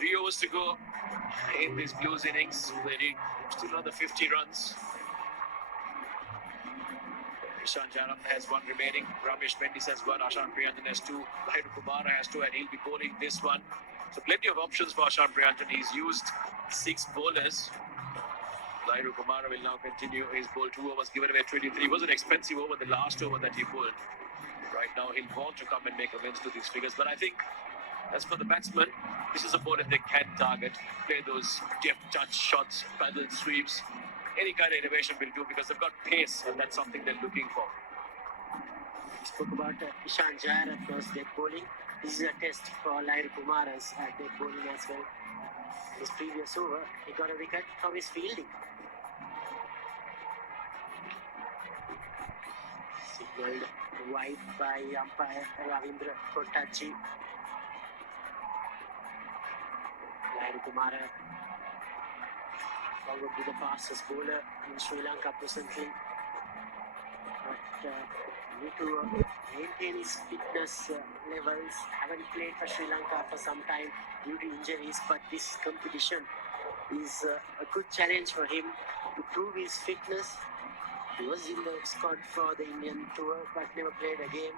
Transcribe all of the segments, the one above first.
3 overs to go in this Blues innings. They need still another 50 runs. Ishan Jaram has one remaining. Ramesh Mendis has one. Ashan Priyanjan has two. Lahir Kumara has two, and he'll be bowling this one. So plenty of options for Ashan Priyanjan. He's used 6 bowlers. Lahir Kumara will now continue his bowl. 2 overs given away 23. It was an expensive over, the last over that he bowled. Right now he'll want to come and make amends to these figures. But I think as for the batsman, this is a ball that they can target. Play those deft touch shots, paddle sweeps. Any kind of innovation will do because they've got pace, and that's something they're looking for. We spoke about Ishan Jair, of course, dead bowling. This is a test for Lahir Kumara's dead bowling as well. His previous over, he got a wicket from his fielding. Signaled wide by umpire Ravindra Kottachi. Lahir Kumara probably the fastest bowler in Sri Lanka presently. But need to maintain his fitness levels. Haven't played for Sri Lanka for some time due to injuries, but this competition is a good challenge for him to prove his fitness. He was in the squad for the Indian tour but never played a game.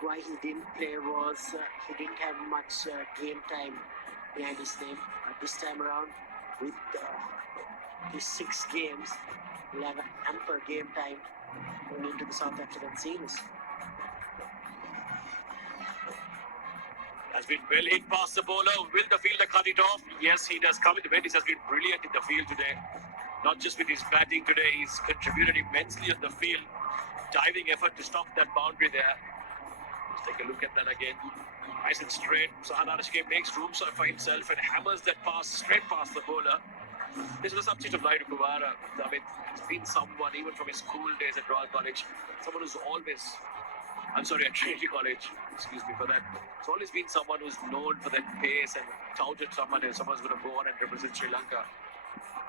Why he didn't play was he didn't have much game time behind his name. But this time around, with his 6 games, he'll have ample game time going into the South African series. Has been well hit past the bowler. Will the fielder cut it off? Yes, he does. Coming to Mendis has been brilliant in the field today. Not just with his batting today, he's contributed immensely on the field. Diving effort to stop that boundary there. Let's take a look at that again. Nice and straight. Sahan arachchige makes room for himself and hammers that pass straight past the bowler. This is a substitute of Lahir Kumara. I mean, it's been someone, even from his school days at Royal College, someone who's always, at Trinity College, excuse me for that. It's always been someone who's known for that pace and touted someone as someone's going to go on and represent Sri Lanka.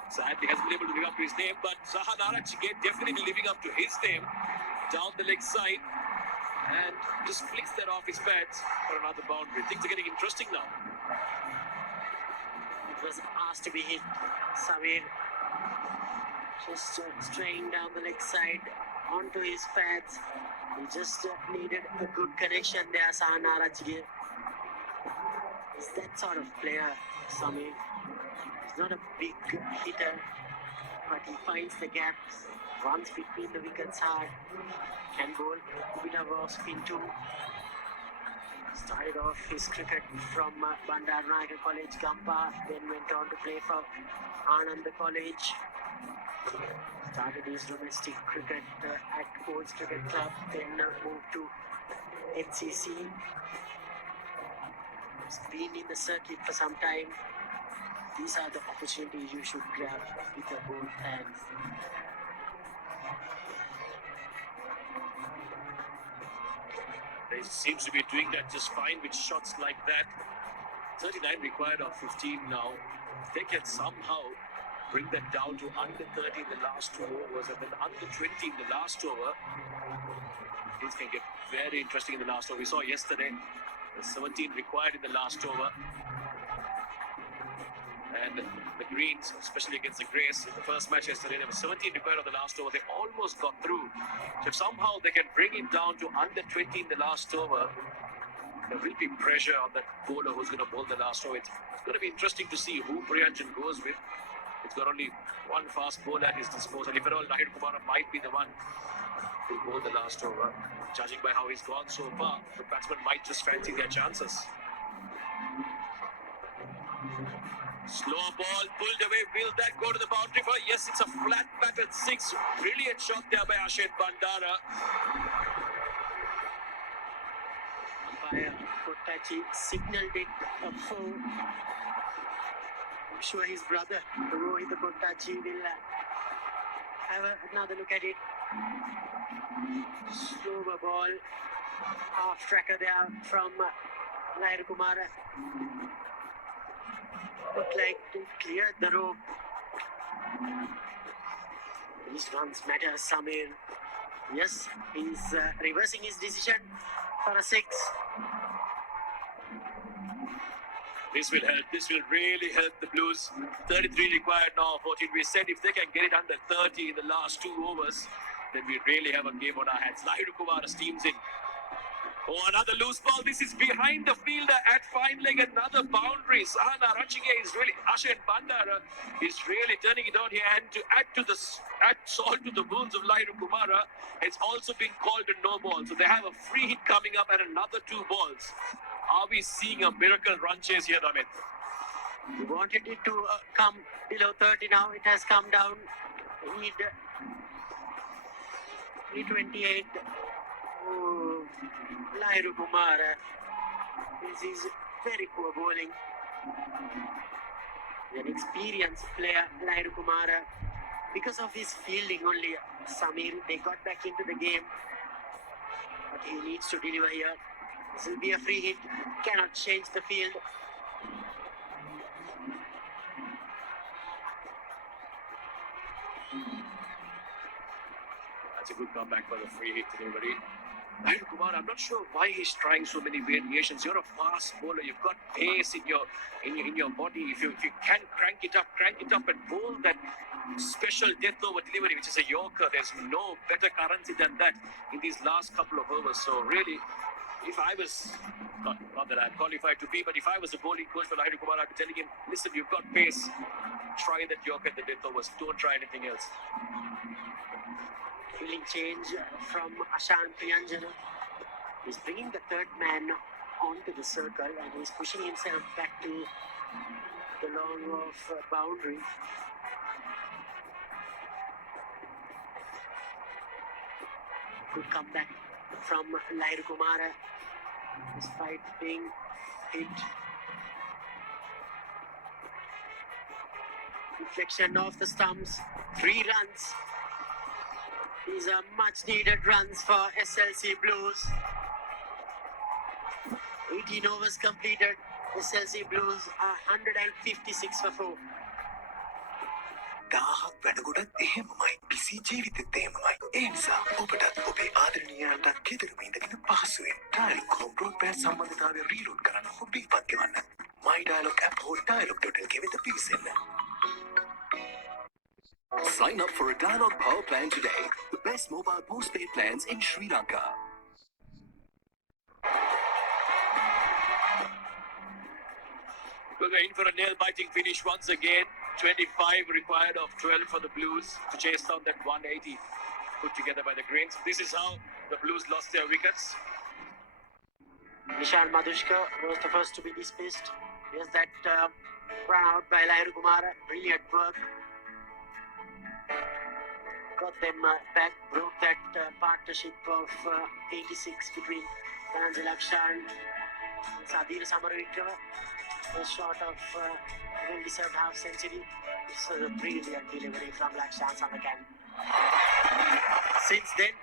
Sadly, hasn't been able to live up to his name, but sahan arachchige definitely living up to his name. Down the leg side and just flicks that off his pads for another boundary. Things are getting interesting now. It was asked to be hit. Samir just straying down the leg side onto his pads. He just needed a good connection there, sahan arachchige. He's that sort of player, Samir. He's not a big hitter, but he finds the gaps, runs between the wickets hard, can bowl a bit of off spin too. Started off his cricket from Bandara College, Gampa, then went on to play for Anand College. Started his domestic cricket at Coach Cricket Club, then moved to NCC. He's been in the circuit for some time. These are the opportunities you should grab with your both hands. He seems to be doing that just fine with shots like that. 39 required of 15 now. If they can somehow bring that down to under 30 in the last 2 overs and then under 20 in the last over, things can get very interesting in the last over. We saw yesterday, the 17 required in the last over. And the Greens, especially against the Greys, in the first match yesterday, there was 17 required on the last over. They almost got through. So if somehow they can bring it down to under 20 in the last over, there will be pressure on that bowler who's going to bowl the last over. It's going to be interesting to see who Priyanjan goes with. It's got only one fast bowler at his disposal. If at all, Lahir Kumara might be the one who bowl the last over. Judging by how he's gone so far, the batsmen might just fancy their chances. Slow ball pulled away. Will that go to the boundary for? Yes, it's a flat batted 6. Brilliant shot there by Ashen Bandara. Umpire Kottachi signaled it a 4. I'm sure his brother, Rohit Kottachi, will have another look at it. Slower ball. Half tracker there from Lahir Kumara. Looked like to clear the rope. These runs matter, Samir. Yes, he's reversing his decision for a 6. This will help. This will really help the Blues. 33 required now. 14. We said if they can get it under 30 in the last 2 overs, then we really have a game on our hands. Lahiru Kumar steams in. Oh, another loose ball. This is behind the fielder at fine leg. Another boundary. Sahan arachchige is really, ashen bandara is really turning it on here. And to add salt to the wounds of Lahiru Kumara, it's also been called a no ball. So they have a free hit coming up and another 2 balls. Are we seeing a miracle run chase here, Amit? We wanted it to come below 30 now. It has come down. Need 328. Oh, Lahiru Kumara. This is very poor bowling. An experienced player, Lahiru Kumara. Because of his fielding only, Samir, they got back into the game. But he needs to deliver here. This will be a free hit. Cannot change the field. That's a good comeback for the free hit delivery. Lahiru Kumar, I'm not sure why he's trying so many variations. You're a fast bowler. You've got pace in your body. If you can crank it up and bowl that special death over delivery, which is a Yorker. There's no better currency than that in these last couple of overs. So really, if I was, not that I'm qualified to be, but if I was a bowling coach for Lahiru Kumar, I'd be telling him, listen, you've got pace. Try that Yorker at the death overs. Don't try anything else. Feeling change from Ashan Priyanjana. He's bringing the third man onto the circle and he's pushing himself back to the long of boundary. Good comeback from Lahiru Kumara despite being hit. Deflection off the stumps. 3 runs. These are much needed runs for SLC Blues. 18 overs completed. SLC Blues are 156 for 4. දාහක් වැඩගොඩත් එහෙමමයි පිසි ජීවිතෙත් එහෙමමයි ඒ නිසා ඔබටත් ඔබේ ආදරණීයයන්ටත් ගෙදරම ඉඳගෙන පහසුවෙන් dialogue home broadband සම්බන්ධතාවය reload කරන්න හෝ බිල්පත් ගෙවන්න My Dialog app හෝ dialog.lk වෙත පිවිසෙන්න. Sign up for a Dialog Power plan today. The best mobile postpaid plans in Sri Lanka. We're in for a nail-biting finish once again. 25 required of 12 for the Blues to chase down that 180 put together by the Greens. This is how the Blues lost their wickets. Nishant Madhushka was the first to be dismissed. Yes, that run out by Lahiru Kumara. Brilliant work. Got them back, broke that partnership of 86 between Dhananjay Lakshan and Sadir Samaravickrama. Was short of well-deserved half century. This was a brilliant delivery from Lakshan Samakan. Since then,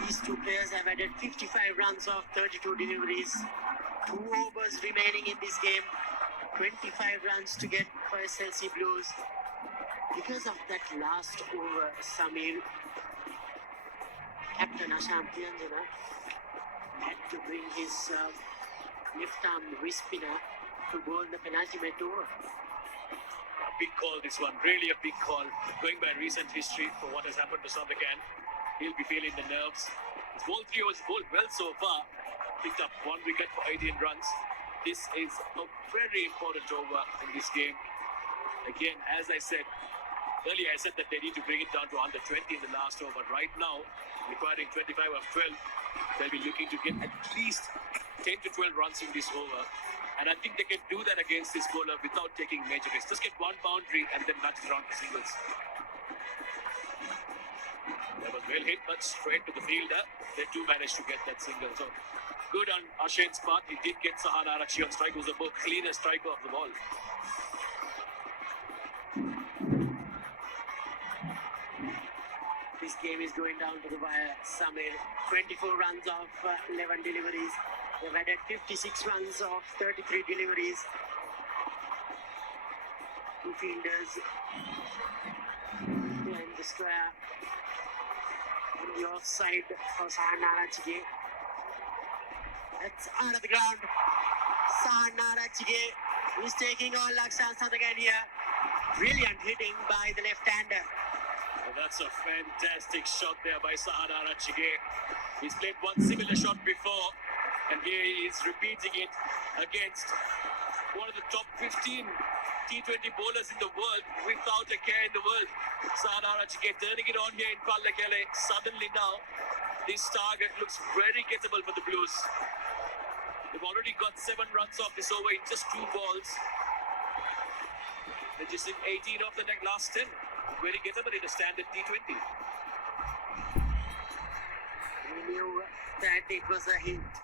these two players have added 55 runs of 32 deliveries. 2 overs remaining in this game. 25 runs to get for SLC Blues. Because of that last over, Samir, Captain Ashan Priyanjana, had to bring his left arm wrist spinner to bowl the penultimate over. A big call, this one. Really a big call. Going by recent history for what has happened to Samakan, he'll be feeling the nerves. His ball 3 overs bowled well so far. Picked up 1 wicket for 18 runs. This is a very important over in this game. Again, as I said, earlier I said that they need to bring it down to under 20 in the last over. But right now, requiring 25 of 12, they'll be looking to get at least 10 to 12 runs in this over. And I think they can do that against this bowler without taking major risks. Just get 1 boundary and then nudge it around for singles. That was well hit, but straight to the fielder. They too managed to get that single. So good on Ashen's part. He did get sahan arachchige on strike. It was the more cleanest striker of the ball. This game is going down to the wire. Samir, 24 runs of 11 deliveries. They've added 56 runs of 33 deliveries. 2 fielders behind the square. On the offside for sahan arachchige. That's out of the ground. Sahan arachchige He's taking all luck chances again here. Brilliant hitting by the left-hander. Well, that's a fantastic shot there by Sahan Arachchige. He's played one similar shot before, and here he is repeating it against one of the top 15 T20 bowlers in the world without a care in the world. Sahan Arachchige turning it on here in Pallekele. Suddenly now, this target looks very gettable for the Blues. They've already got 7 runs off this over in just 2 balls. They're just in 18 off the last 10. Very gettable in a standard T20. He knew that it was a hit.